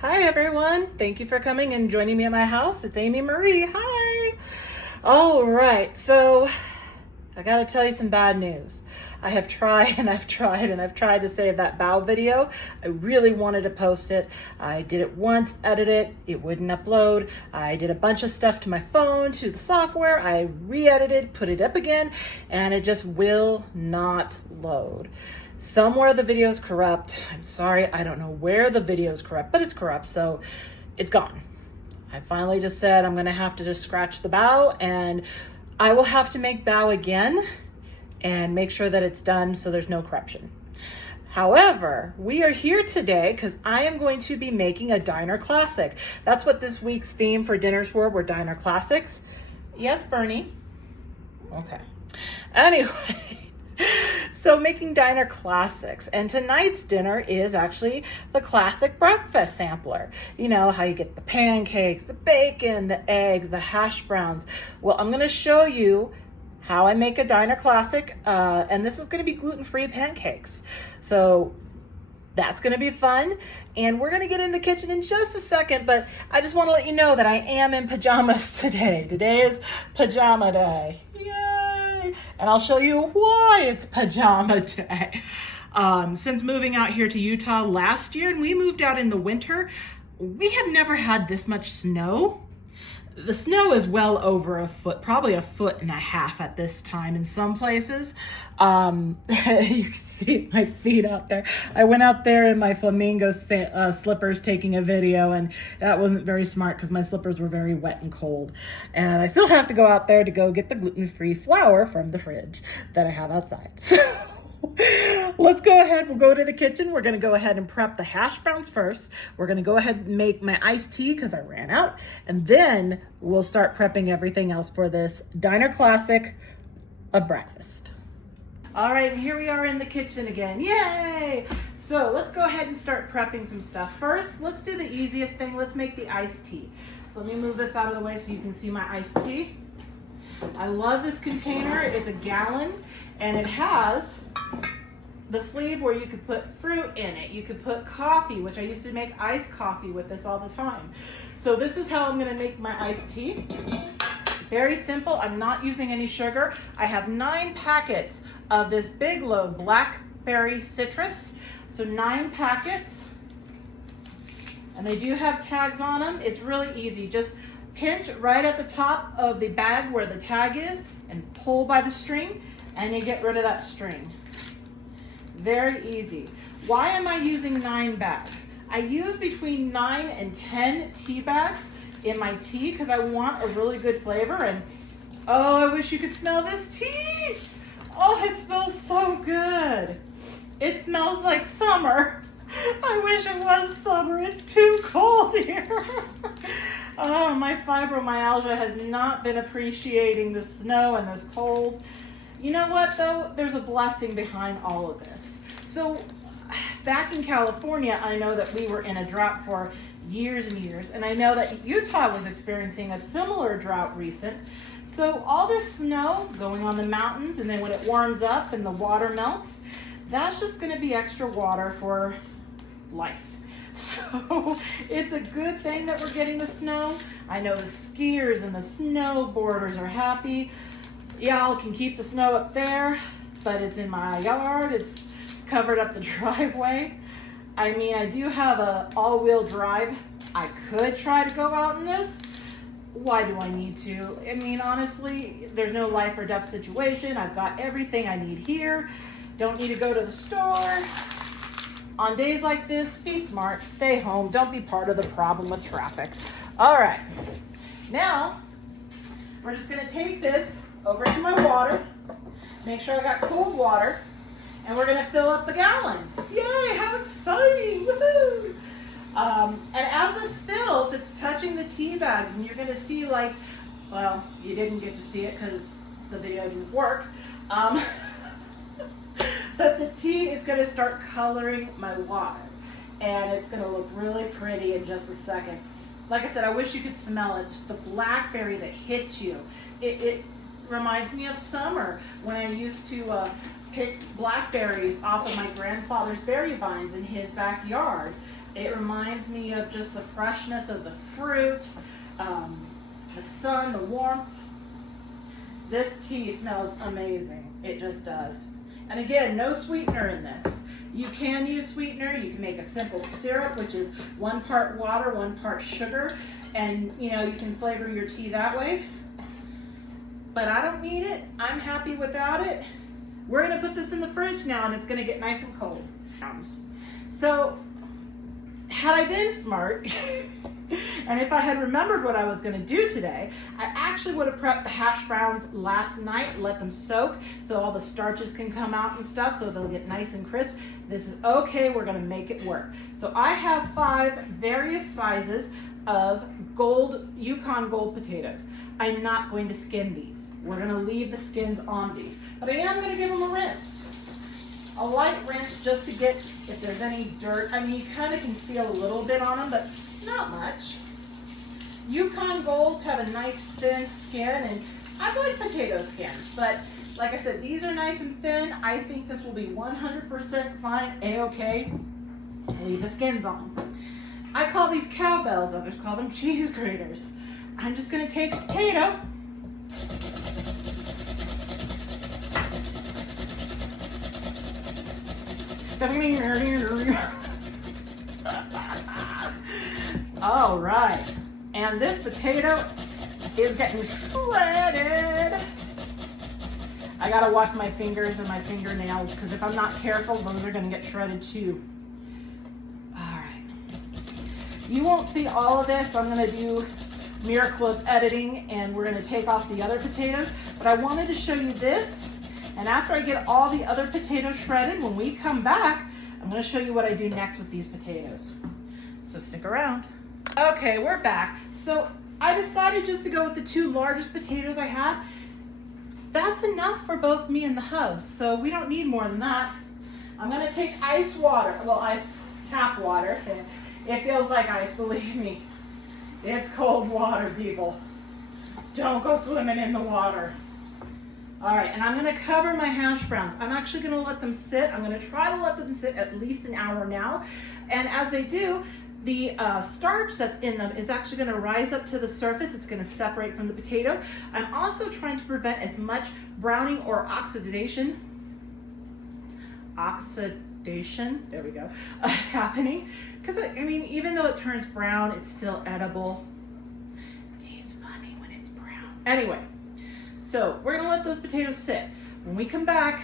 Hi everyone, thank you for coming and joining me at my house. It's Amy Marie. Hi. All right, so I gotta tell you some bad news. I have tried and I've tried to save that bow video. I really wanted to post it. I did it once, edited it wouldn't upload. I did a bunch of stuff to my phone, to the software. I re-edited, put it up again, and it just will not load. Somewhere the video is corrupt. I'm sorry, I don't know where the video is corrupt, but it's corrupt, so it's gone. I finally just said I'm gonna have to just scratch the bow, and I will have to make bow again and make sure that it's done so there's no corruption. However, we are here today because I am going to be making a diner classic. That's what this week's theme for dinners were diner classics. Yes, Bernie? Okay. Anyway. So making diner classics, and tonight's dinner is actually the classic breakfast sampler. You know how you get the pancakes, the bacon, the eggs, the hash browns. Well, I'm going to show you how I make a diner classic, and this is going to be gluten-free pancakes. So that's going to be fun, and we're going to get in the kitchen in just a second, but I just want to let you know that I am in pajamas today. Today is pajama day. Yay! And I'll show you why it's pajama day. Since moving out here to Utah last year, and we moved out in the winter, we have never had this much snow. The snow is well over a foot, probably 1.5 feet at this time in some places. You can see my feet out there. I went out there in my flamingo slippers taking a video, and that wasn't very smart because my slippers were very wet and cold. And I still have to go out there to go get the gluten-free flour from the fridge that I have outside. So let's go ahead. We'll go to the kitchen. We're going to go ahead and prep the hash browns first. We're going to go ahead and make my iced tea because I ran out. And then we'll start prepping everything else for this diner classic of breakfast. All right, and here we are in the kitchen again. Yay! So let's go ahead and start prepping some stuff. First, let's do the easiest thing. Let's make the iced tea. So let me move this out of the way so you can see my iced tea. I love this container. It's a gallon, and it has the sleeve where you could put fruit in it. You could put coffee, which I used to make iced coffee with this all the time. So this is how I'm gonna make my iced tea. Very simple. I'm not using any sugar. I have 9 packets of this Big Load blackberry citrus. So 9 packets, and they do have tags on them. It's really easy. Just pinch right at the top of the bag where the tag is and pull by the string, and you get rid of that string. Very easy. Why am I using 9 bags? I use between 9 and 10 tea bags in my tea because I want a really good flavor. And oh, I wish you could smell this tea. Oh, it smells so good. It smells like summer. I wish it was summer. It's too cold here. Oh, my fibromyalgia has not been appreciating the snow and this cold. You know what, though? There's a blessing behind all of this. So back in California, I know that we were in a drought for years and years, and I know that Utah was experiencing a similar drought recent. So all this snow going on the mountains, and then when it warms up and the water melts, that's just going to be extra water for life. So it's a good thing that we're getting the snow. I know the skiers and the snowboarders are happy. Y'all can keep the snow up there, but it's in my yard. It's covered up the driveway. I mean, I do have a all-wheel drive. I could try to go out in this. Why do I need to? I mean, honestly, there's no life or death situation. I've got everything I need here. Don't need to go to the store. On days like this, be smart, stay home, don't be part of the problem with traffic. All right, now we're just gonna take this over to my water, make sure I got cold water, and we're gonna fill up the gallon. Yay, how exciting, woohoo! And as this fills, it's touching the tea bags, and you're gonna see like, well, you didn't get to see it because the video didn't work. But the tea is going to start coloring my water, and it's going to look really pretty in just a second. Like I said, I wish you could smell it. Just the blackberry that hits you. It reminds me of summer when I used to pick blackberries off of my grandfather's berry vines in his backyard. It reminds me of just the freshness of the fruit, the sun, the warmth. This tea smells amazing. It just does. And again, no sweetener in this. You can use sweetener. You can make a simple syrup, which is 1 part water, 1 part sugar. And you know, you can flavor your tea that way. But I don't need it. I'm happy without it. We're gonna put this in the fridge now and it's gonna get nice and cold. So, had I been smart, and if I had remembered what I was gonna do today, I actually would have prepped the hash browns last night, let them soak so all the starches can come out and stuff so they'll get nice and crisp. This is okay, we're gonna make it work. So I have 5 various sizes of Yukon Gold potatoes. I'm not going to skin these. We're gonna leave the skins on these, but I am gonna give them a rinse. A light rinse just to get if there's any dirt. I mean, you kind of can feel a little bit on them, but not much. Yukon Golds have a nice thin skin, and I like potato skins, but like I said, these are nice and thin. I think this will be 100% fine, a-okay. Leave the skins on. I call these cowbells, others call them cheese graters. I'm just gonna take a potato, all right, and this potato is getting shredded. I gotta watch my fingers and my fingernails because if I'm not careful, those are gonna get shredded too. All right, you won't see all of this. I'm gonna do miracle of editing and we're gonna take off the other potatoes, but I wanted to show you this, and after I get all the other potatoes shredded, when we come back, I'm gonna show you what I do next with these potatoes. So stick around. Okay, we're back. So I decided just to go with the 2 largest potatoes I had. That's enough for both me and the hubs, so we don't need more than that. I'm gonna take ice water, well, ice tap water. It feels like ice, believe me. It's cold water, people. Don't go swimming in the water. All right, and I'm gonna cover my hash browns. I'm actually gonna let them sit. I'm gonna try to let them sit at least an hour now. And as they do, the starch that's in them is actually gonna rise up to the surface. It's gonna separate from the potato. I'm also trying to prevent as much browning or oxidation, there we go, happening. Because I mean, even though it turns brown, it's still edible. It tastes funny when it's brown. Anyway. So we're gonna let those potatoes sit. When we come back,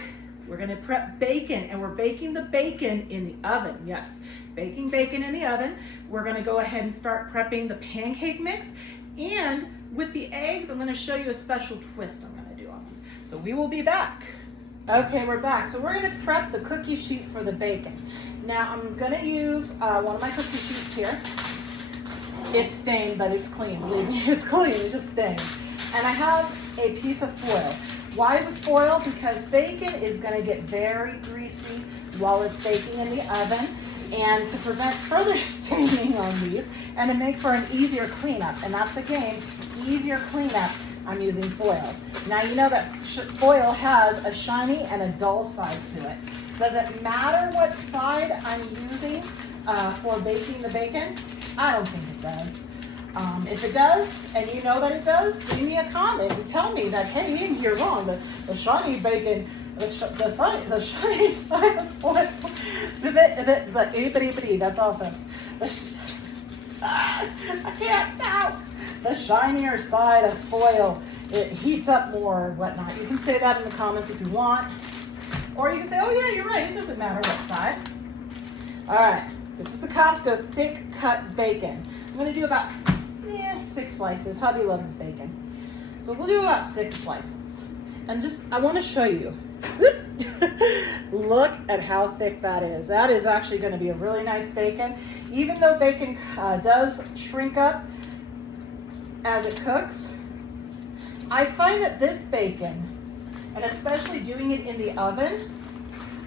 we're gonna prep bacon, and we're baking the bacon in the oven. Yes, baking bacon in the oven. We're gonna go ahead and start prepping the pancake mix. And with the eggs, I'm gonna show you a special twist I'm gonna do on them. So we will be back. Okay, we're back. So we're gonna prep the cookie sheet for the bacon. Now I'm gonna use one of my cookie sheets here. It's stained, but it's clean. Believe me, it's clean, it's just stained. And I have a piece of foil. Why the foil? Because bacon is gonna get very greasy while it's baking in the oven. And to prevent further staining on these and to make for an easier cleanup, and that's the game, easier cleanup, I'm using foil. Now you know that foil has a shiny and a dull side to it. Does it matter what side I'm using for baking the bacon? I don't think it does. If it does, and you know that it does, leave me a comment and tell me that, hey, you're wrong. The shiny bacon, the shiny side of foil, that's all folks. I can't tell. The shinier side of foil, it heats up more or whatnot. You can say that in the comments if you want. Or you can say, oh yeah, you're right, it doesn't matter what side. All right, this is the Costco thick cut bacon. I'm gonna do about 6 slices. Hubby loves his bacon. So we'll do about 6 slices. And just, I wanna show you. Look at how thick that is. That is actually gonna be a really nice bacon. Even though bacon does shrink up as it cooks, I find that this bacon, and especially doing it in the oven,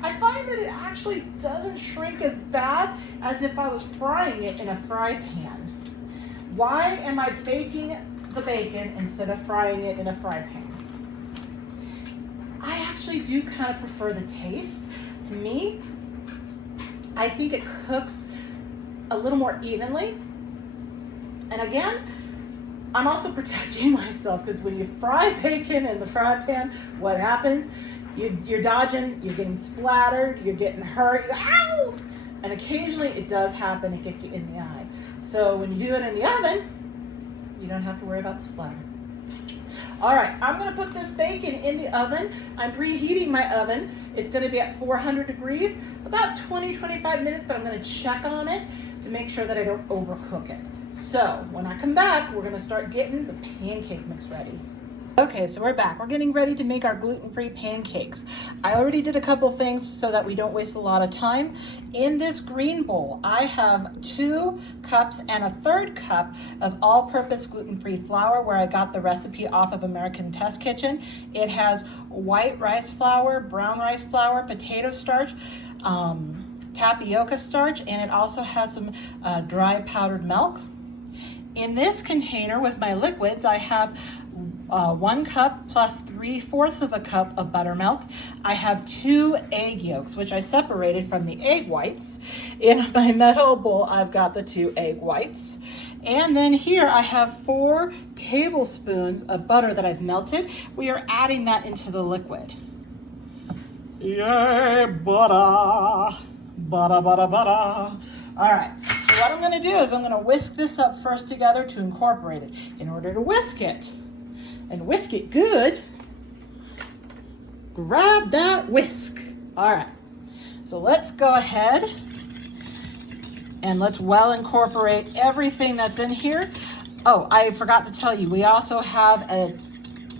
I find that it actually doesn't shrink as bad as if I was frying it in a fry pan. Why am I baking the bacon instead of frying it in a fry pan? I actually do kind of prefer the taste. To me, I think it cooks a little more evenly. And again, I'm also protecting myself because when you fry bacon in the fry pan, what happens? You're dodging, you're getting splattered, you're getting hurt, you go, ow! And occasionally it does happen, it gets you in the eye. So when you do it in the oven, you don't have to worry about the splatter. All right, I'm gonna put this bacon in the oven. I'm preheating my oven. It's gonna be at 400 degrees, about 20-25 minutes, but I'm gonna check on it to make sure that I don't overcook it. So when I come back, we're gonna start getting the pancake mix ready. Okay, so we're back. We're getting ready to make our gluten-free pancakes. I already did a couple things so that we don't waste a lot of time. In this green bowl, I have 2 cups and a 1/3 cup of all-purpose gluten-free flour where I got the recipe off of American Test Kitchen. It has white rice flour, brown rice flour, potato starch, tapioca starch, and it also has some dry powdered milk. In this container with my liquids, I have 1 cup plus 3/4 of a cup of buttermilk. I have 2 egg yolks, which I separated from the egg whites. In my metal bowl, I've got the 2 egg whites. And then here I have 4 tablespoons of butter that I've melted. We are adding that into the liquid. Yay, butter, butter, butter, butter. All right, so what I'm gonna do is I'm gonna whisk this up first together to incorporate it. In order to whisk it, and whisk it good, grab that whisk. All right, so let's go ahead and let's well incorporate everything that's in here. Oh, I forgot to tell you, we also have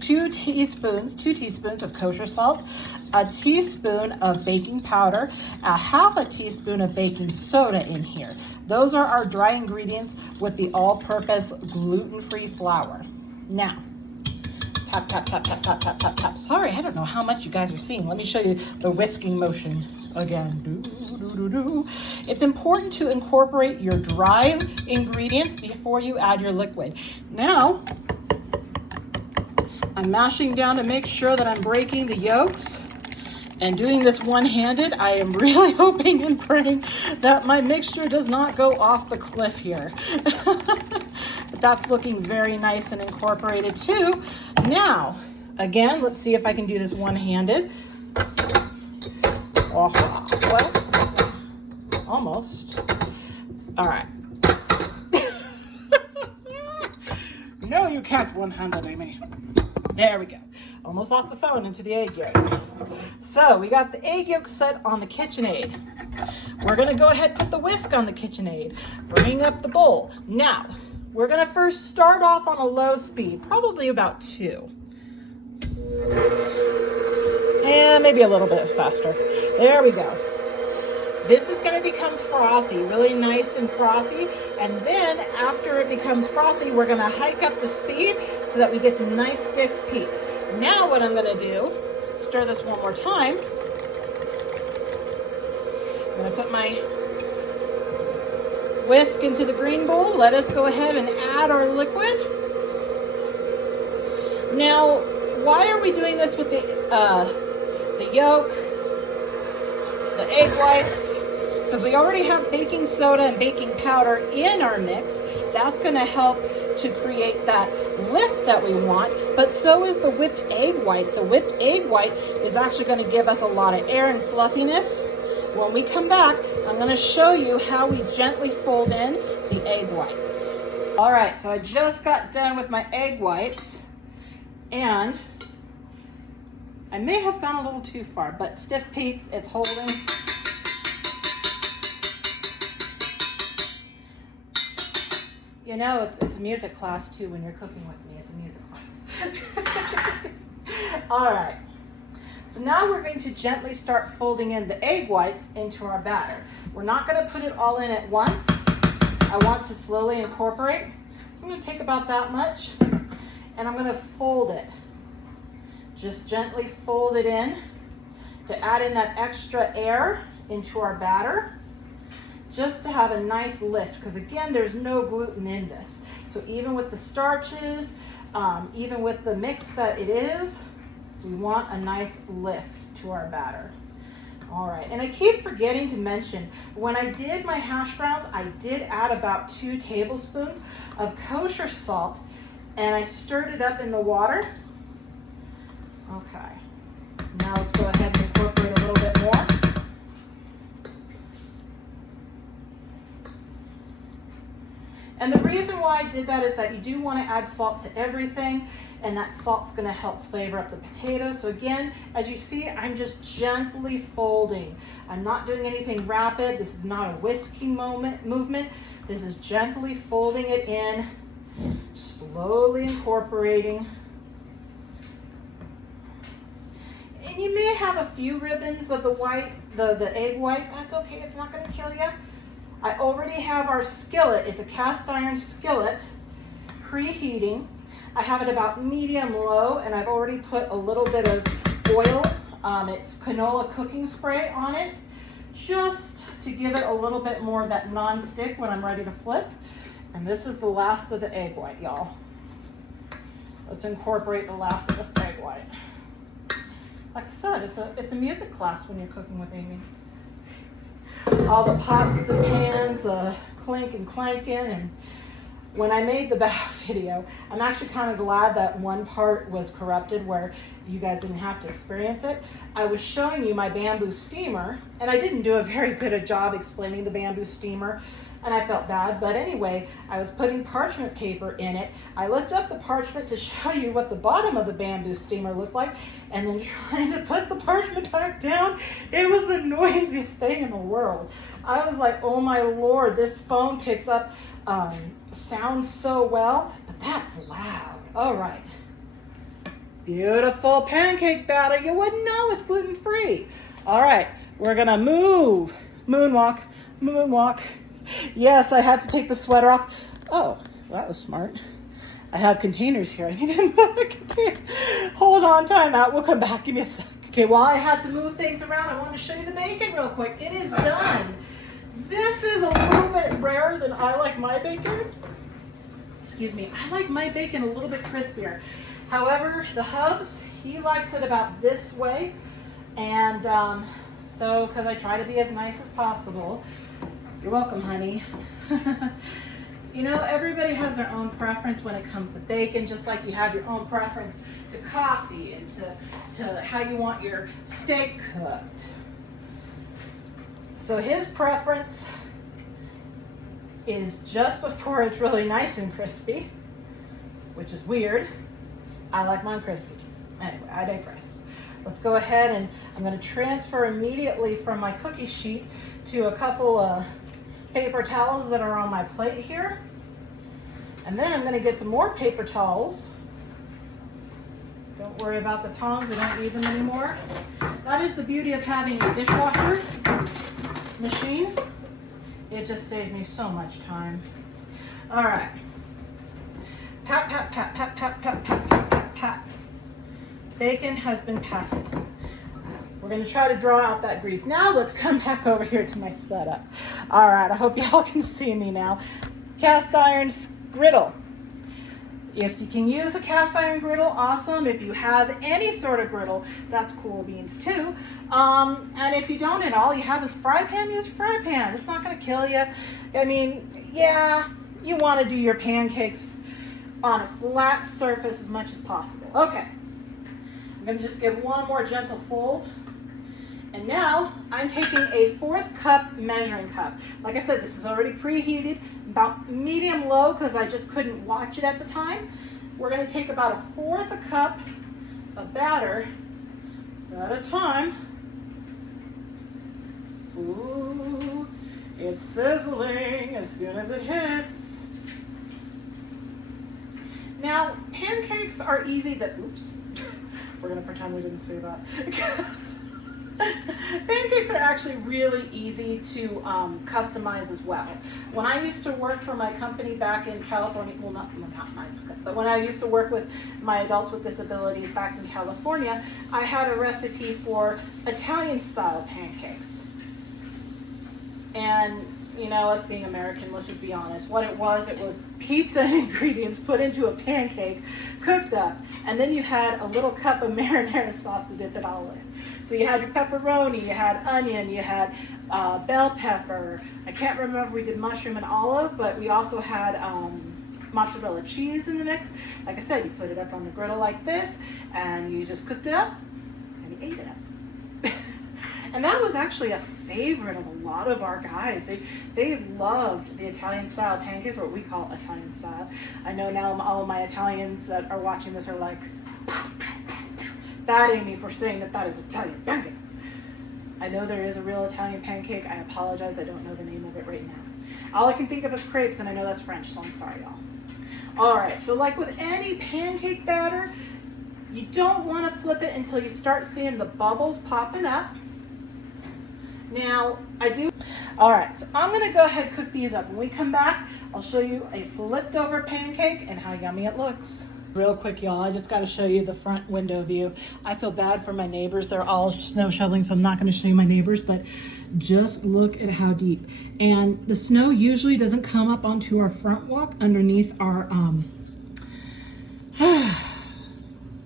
2 teaspoons of kosher salt, a teaspoon of baking powder, a 1/2 teaspoon of baking soda in here. Those are our dry ingredients with the all-purpose gluten-free flour. Now, tap, tap, tap, tap, tap, tap, tap, tap. Sorry, I don't know how much you guys are seeing. Let me show you the whisking motion again. Do, do, do, do. It's important to incorporate your dry ingredients before you add your liquid. Now, I'm mashing down to make sure that I'm breaking the yolks and doing this one-handed. I am really hoping and praying that my mixture does not go off the cliff here. But that's looking very nice and incorporated too. Now, again, let's see if I can do this one-handed. Oh, well, almost. All right. No, you can't one-handed, Amy. There we go. Almost off the phone into the egg yolks. So we got the egg yolks set on the KitchenAid. We're gonna go ahead and put the whisk on the KitchenAid, bring up the bowl. Now, we're gonna first start off on a low speed, probably about 2. And maybe a little bit faster. There we go. This is gonna become frothy, really nice and frothy. And then after it becomes frothy, we're gonna hike up the speed so that we get some nice stiff peaks. Now what I'm gonna do, stir this one more time. I'm gonna put my whisk into the green bowl. Let us go ahead and add our liquid. Now, why are we doing this with the yolk, the egg whites? Because we already have baking soda and baking powder in our mix. That's gonna help to create that lift that we want, but so is the whipped egg white. The whipped egg white is actually gonna give us a lot of air and fluffiness. When we come back, I'm gonna show you how we gently fold in the egg whites. All right, so I just got done with my egg whites, and I may have gone a little too far, but stiff peaks, it's holding. You know, it's a music class too when you're cooking with me. It's a music class. All right. So now we're going to gently start folding in the egg whites into our batter. We're not going to put it all in at once. I want to slowly incorporate. So I'm going to take about that much, and I'm going to fold it. Just gently fold it in to add in that extra air into our batter, just to have a nice lift, because again, there's no gluten in this. So even with the starches, even with the mix that it is, we want a nice lift to our batter. All right, and I keep forgetting to mention, when I did my hash browns, I did add about 2 tablespoons of kosher salt, and I stirred it up in the water. Okay, now let's go ahead and incorporate a little bit more. And the reason why I did that is that you do want to add salt to everything, and that salt's going to help flavor up the potatoes. So again, as you see, I'm just gently folding. I'm not doing anything rapid. This is not a whisking movement. This is gently folding it in, slowly incorporating. And you may have a few ribbons of the white, the egg white. That's okay, it's not going to kill you. I already have our skillet. It's a cast iron skillet, preheating. I have it about medium low, and I've already put a little bit of oil. It's canola cooking spray on it, just to give it a little bit more of that non-stick when I'm ready to flip. And this is the last of the egg white, y'all. Let's incorporate the last of this egg white. Like I said, it's a music class when you're cooking with Amy. All the pots and pans clink and clanking. And when I made the bath video, I'm actually kind of glad that one part was corrupted where you guys didn't have to experience it. I was showing you my bamboo steamer, and I didn't do a very good a job explaining the bamboo steamer, and I felt bad. But anyway, I was putting parchment paper in it. I lifted up the parchment to show you what the bottom of the bamboo steamer looked like, and then trying to put the parchment back down, it was the noisiest thing in the world. I was like, oh my Lord, this phone picks up sounds so well, but that's loud. All right. Beautiful pancake batter. You wouldn't know it's gluten-free. All right, we're gonna move. Moonwalk, moonwalk. Yes, I had to take the sweater off. Oh, that was smart. I have containers here. I need to move the container. Hold on, time out. We'll come back. Give me a sec. Okay, while I had to move things around, I want to show you the bacon real quick. It is done. This is a little bit rarer than I like my bacon. Excuse me. I like my bacon a little bit crispier. However, the hubs, he likes it about this way. And so, because I try to be as nice as possible. You're welcome, honey. You know, everybody has their own preference when it comes to bacon, just like you have your own preference to coffee and to how you want your steak cooked. So his preference is just before it's really nice and crispy, which is weird. I like mine crispy. Anyway, I digress. Let's go ahead, and I'm going to transfer immediately from my cookie sheet to a couple of paper towels that are on my plate here. And then I'm going to get some more paper towels. Don't worry about the tongs, we don't need them anymore. That is the beauty of having a dishwasher machine. It just saves me so much time. All right. Pat, pat, pat, pat, pat, pat, pat, pat, pat, pat. Bacon has been patted. We're going to try to draw out that grease. Now let's come back over here to my setup. All right, I hope y'all can see me now. Cast iron griddle. If you can use a cast iron griddle, awesome. If you have any sort of griddle, that's cool beans too. And if you don't at all, you have a fry pan, use a fry pan. It's not going to kill you. I mean, yeah, you want to do your pancakes on a flat surface as much as possible. Okay, I'm going to just give one more gentle fold. And now I'm taking a 1/4 cup measuring cup. Like I said, this is already preheated, about medium low because I just couldn't watch it at the time. We're going to take about a 1/4 cup of batter at a time. Ooh, it's sizzling as soon as it hits. Now, pancakes are easy to, oops, we're going to pretend we didn't see that. Pancakes are actually really easy to customize as well. When I used to work for my company back in California, well not mine, but when I used to work with my adults with disabilities back in California, I had a recipe for Italian style pancakes. And you know, us being American, let's just be honest. What it was pizza ingredients put into a pancake, cooked up, and then you had a little cup of marinara sauce to dip it all in. So you had your pepperoni, you had onion, you had bell pepper. I can't remember if we did mushroom and olive, but we also had mozzarella cheese in the mix. Like I said, you put it up on the griddle like this, and you just cooked it up, and you ate it up. And that was actually a favorite of a lot of our guys. They loved the Italian style pancakes, or what we call Italian style. I know now all of my Italians that are watching this are like, bad Amy for saying that is Italian pancakes. I know there is a real Italian pancake. I apologize, I don't know the name of it right now. All I can think of is crepes, and I know that's French, so I'm sorry, y'all. All right, so like with any pancake batter, you don't want to flip it until you start seeing the bubbles popping up. Now, all right, so I'm gonna go ahead and cook these up. When we come back, I'll show you a flipped over pancake and how yummy it looks. Real quick, y'all, I just gotta show you the front window view. I feel bad for my neighbors. They're all snow shoveling, so I'm not gonna show you my neighbors, but just look at how deep. And the snow usually doesn't come up onto our front walk underneath our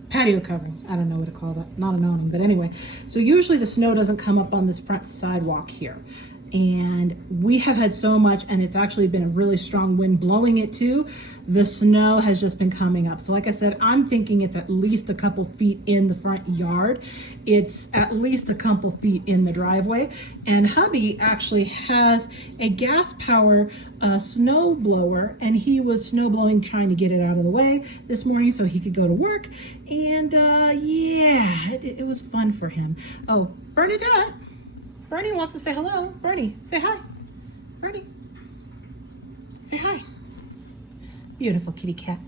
patio covering. I don't know what to call that, not an awning, but anyway. So usually the snow doesn't come up on this front sidewalk here. And we have had so much, and it's actually been a really strong wind blowing it too. The snow has just been coming up. So like I said, I'm thinking it's at least a couple feet in the front yard. It's at least a couple feet in the driveway. And hubby actually has a gas power snow blower, and he was snow blowing, trying to get it out of the way this morning so he could go to work. And yeah, it was fun for him. Oh, Bernadette. Bernie wants to say hello. Bernie, say hi. Bernie, say hi. Beautiful kitty cat.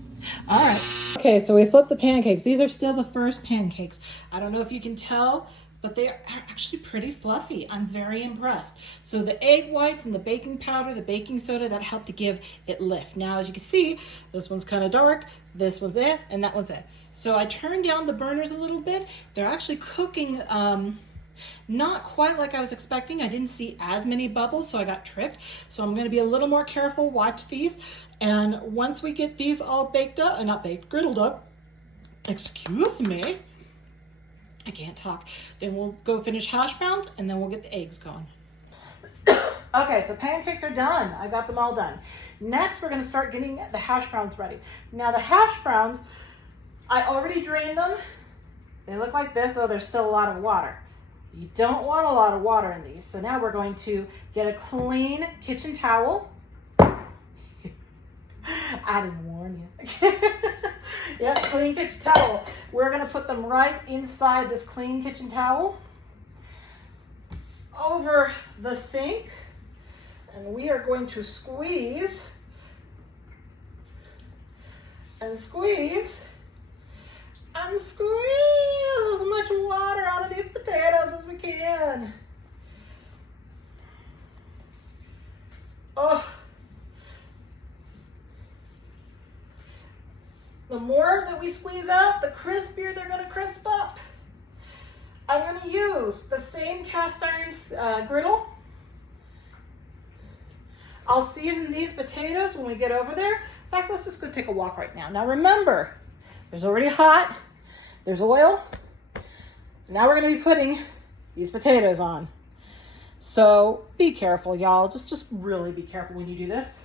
All right. Okay, so we flipped the pancakes. These are still the first pancakes. I don't know if you can tell, but they are actually pretty fluffy. I'm very impressed. So the egg whites and the baking powder, the baking soda, that helped to give it lift. Now, as you can see, this one's kind of dark, this one's it, and that one's it. So I turned down the burners a little bit. They're actually cooking not quite like I was expecting. I didn't see as many bubbles, so I got tricked. So I'm gonna be a little more careful, watch these. And once we get these all baked up, not baked, griddled up, excuse me, I can't talk. Then we'll go finish hash browns, and then we'll get the eggs going. Okay, so pancakes are done. I got them all done. Next, we're gonna start getting the hash browns ready. Now the hash browns, I already drained them. They look like this, so there's still a lot of water. You don't want a lot of water in these. So now we're going to get a clean kitchen towel. I didn't warn you. Yeah, clean kitchen towel. We're gonna put them right inside this clean kitchen towel over the sink. And we are going to squeeze and squeeze and squeeze as much water out of these potatoes as we can. Oh, the more that we squeeze out, the crispier they're gonna crisp up. I'm gonna use the same cast iron griddle. I'll season these potatoes when we get over there. In fact, let's just go take a walk right now. Now remember, there's already hot, there's oil. Now we're gonna be putting these potatoes on. So be careful, y'all. Just really be careful when you do this.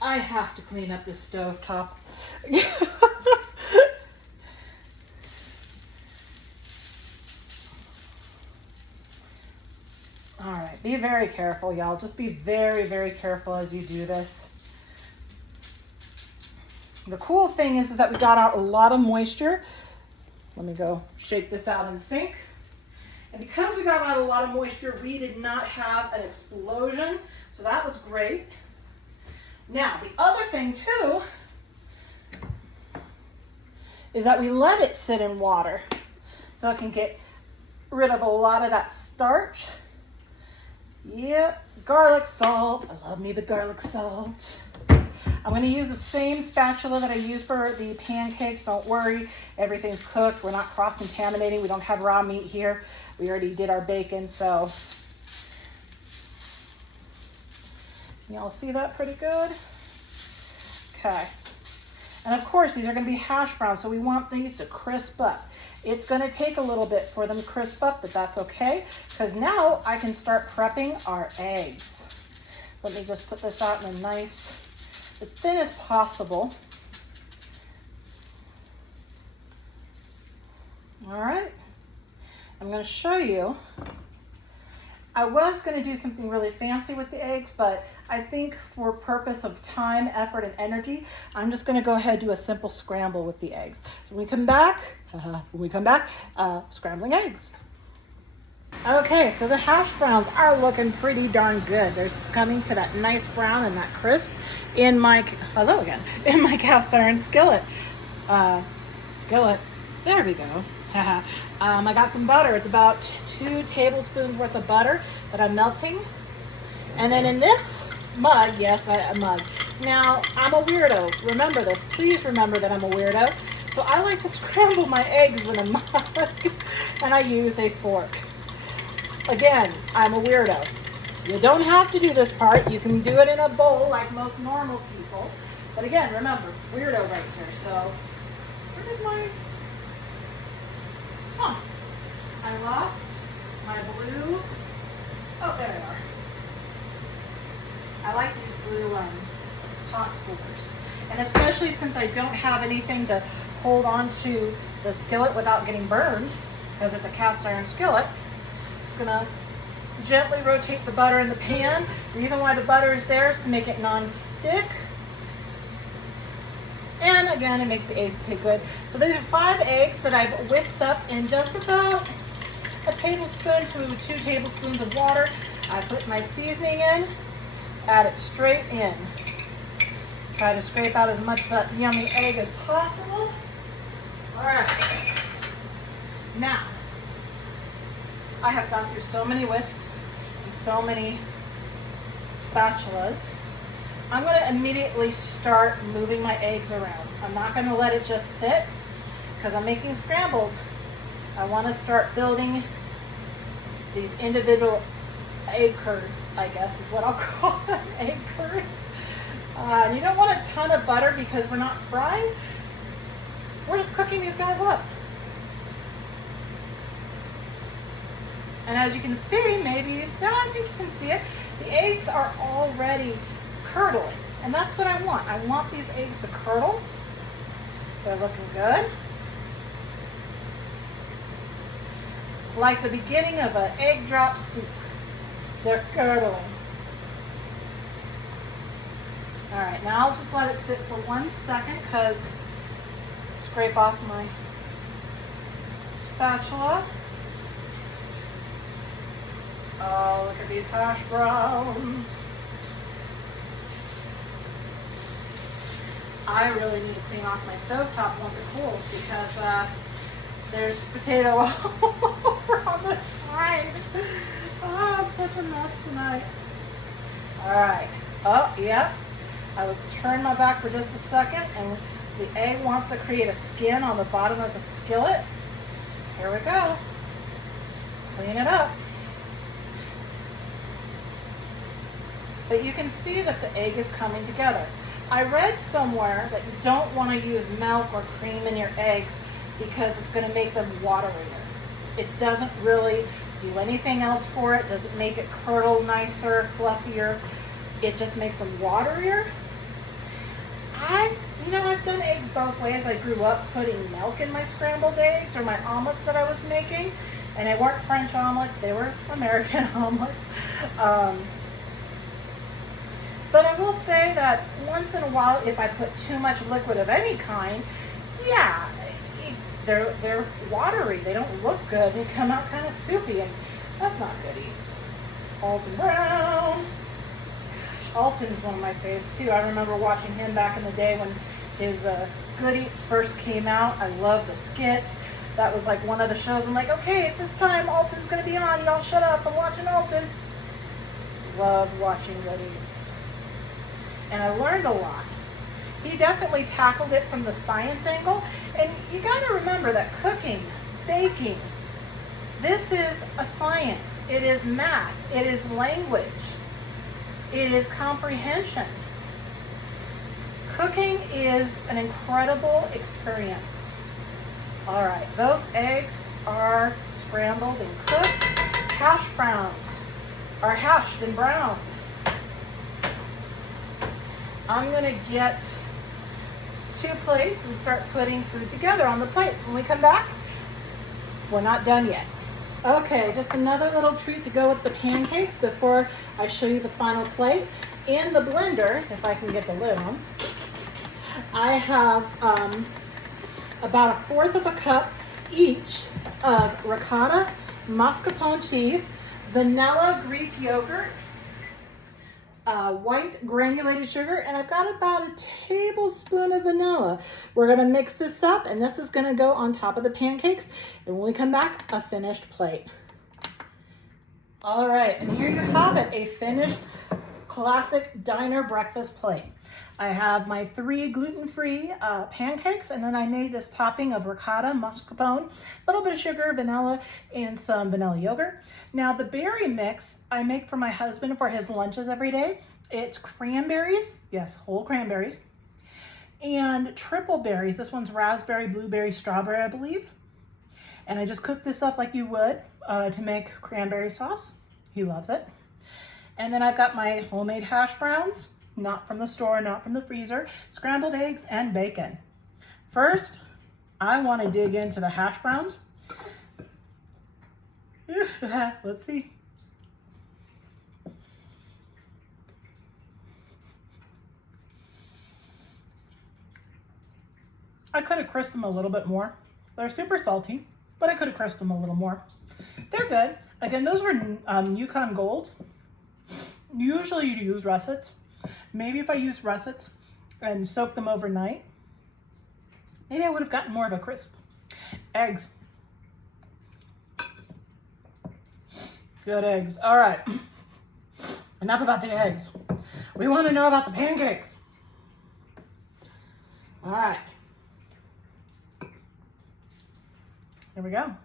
I have to clean up this stove top. All right, be very careful, y'all. Just be very, very careful as you do this. The cool thing is that we got out a lot of moisture. Let me go shake this out in the sink. And because we got out a lot of moisture, we did not have an explosion. So that was great. Now, the other thing too is that we let it sit in water so it can get rid of a lot of that starch. Yep, garlic salt. I love me the garlic salt. I'm gonna use the same spatula that I used for the pancakes. Don't worry, everything's cooked. We're not cross-contaminating. We don't have raw meat here. We already did our bacon, so Y'all see that pretty good? Okay. And of course, these are going to be hash browns, so we want these to crisp up. It's going to take a little bit for them to crisp up, but that's okay, because now I can start prepping our eggs. Let me just put this out in a nice, as thin as possible. All right. I'm going to show you. I was going to do something really fancy with the eggs, but I think for purpose of time, effort, and energy, I'm just going to go ahead and do a simple scramble with the eggs. So when we come back, scrambling eggs. Okay, so the hash browns are looking pretty darn good. They're coming to that nice brown and that crisp in my, hello again, in my cast iron skillet. There we go. I got some butter. It's about 2 tablespoons worth of butter that I'm melting. And then in this mug, yes, a mug. Now, I'm a weirdo. Remember this. Please remember that I'm a weirdo. So I like to scramble my eggs in a mug, and I use a fork. Again, I'm a weirdo. You don't have to do this part. You can do it in a bowl like most normal people. But again, remember, weirdo right here. So, where did my... I lost my blue. Oh, there they are. I like these blue pot holders. And especially since I don't have anything to hold on to the skillet without getting burned, because it's a cast iron skillet, just gonna gently rotate the butter in the pan. The reason why the butter is there is to make it non-stick. And again, it makes the eggs taste good. So there's 5 eggs that I've whisked up in just about a tablespoon to 2 tablespoons of water. I put my seasoning in, add it straight in. Try to scrape out as much of that yummy egg as possible. All right. Now, I have gone through so many whisks and so many spatulas. I'm going to immediately start moving my eggs around. I'm not going to let it just sit because I'm making scrambled. I want to start building these individual egg curds, I guess is what I'll call them, egg curds. And you don't want a ton of butter because we're not frying. We're just cooking these guys up. And as you can see, maybe, no, I think you can see it. The eggs are already curdling, and that's what I want. I want these eggs to curdle. They're looking good. Like the beginning of an egg drop soup. They're curdling. All right, now I'll just let it sit for 1 second because scrape off my spatula. Oh, look at these hash browns. I really need to clean off my stovetop once it cools because there's potato all over on the side. Oh, I'm such a mess tonight. All right. Oh, yep. I would turn my back for just a second, and the egg wants to create a skin on the bottom of the skillet. Here we go. Clean it up. But you can see that the egg is coming together. I read somewhere that you don't want to use milk or cream in your eggs because it's going to make them waterier. It doesn't really do anything else for it. Doesn't make it curdle nicer, fluffier. It just makes them waterier. I've done eggs both ways. I grew up putting milk in my scrambled eggs or my omelets that I was making. And they weren't French omelets. They were American omelets. But I will say that once in a while, if I put too much liquid of any kind, yeah, they're watery. They don't look good. They come out kind of soupy, and that's not good eats. Alton Brown. Gosh, Alton is one of my faves too. I remember watching him back in the day when his Good Eats first came out. I love the skits. That was like one of the shows. I'm like, okay, it's this time. Alton's going to be on. Y'all shut up. I'm watching Alton. Loved watching Good Eats. And I learned a lot. He definitely tackled it from the science angle. And you got to remember that cooking, baking, this is a science. It is math. It is language. It is comprehension. Cooking is an incredible experience. All right, those eggs are scrambled and cooked. Hash browns are hashed and browned. I'm gonna get 2 plates and start putting food together on the plates. When we come back, we're not done yet. Okay, just another little treat to go with the pancakes before I show you the final plate. In the blender, if I can get the lid on, I have about 1/4 of a cup each of ricotta, mascarpone cheese, vanilla Greek yogurt, white granulated sugar, and I've got about a tablespoon of vanilla. We're gonna mix this up, and this is gonna go on top of the pancakes. And when we come back, a finished plate. All right, and here you have it, a finished classic diner breakfast plate. I have my 3 gluten-free pancakes, and then I made this topping of ricotta, mascarpone, a little bit of sugar, vanilla, and some vanilla yogurt. Now the berry mix I make for my husband for his lunches every day. It's cranberries, yes, whole cranberries, and triple berries. This one's raspberry, blueberry, strawberry, I believe. And I just cook this up like you would to make cranberry sauce. He loves it. And then I've got my homemade hash browns, not from the store, not from the freezer, scrambled eggs and bacon. First, I want to dig into the hash browns. Let's see. I could have crisped them a little bit more. They're super salty, but I could have crisped them a little more. They're good. Again, those were Yukon Golds. Usually you use russets. Maybe if I used russets and soaked them overnight, maybe I would have gotten more of a crisp. Eggs. Good eggs. All right. Enough about the eggs. We want to know about the pancakes. All right. Here we go.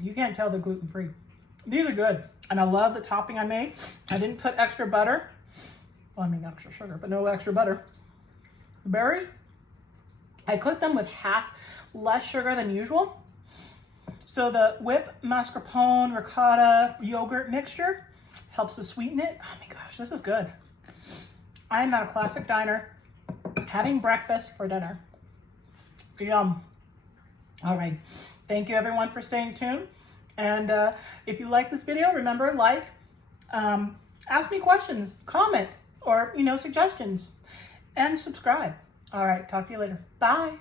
You can't tell they're gluten-free. These are good. And I love the topping I made. I didn't put extra butter. Well, I mean extra sugar, but no extra butter. The berries, I cooked them with half less sugar than usual. So the whip, mascarpone, ricotta, yogurt mixture helps to sweeten it. Oh my gosh, this is good. I am at a classic diner having breakfast for dinner. Yum. All right. Thank you everyone for staying tuned. And if you like this video, remember, like, ask me questions, comment, or, suggestions, and subscribe. All right. Talk to you later. Bye.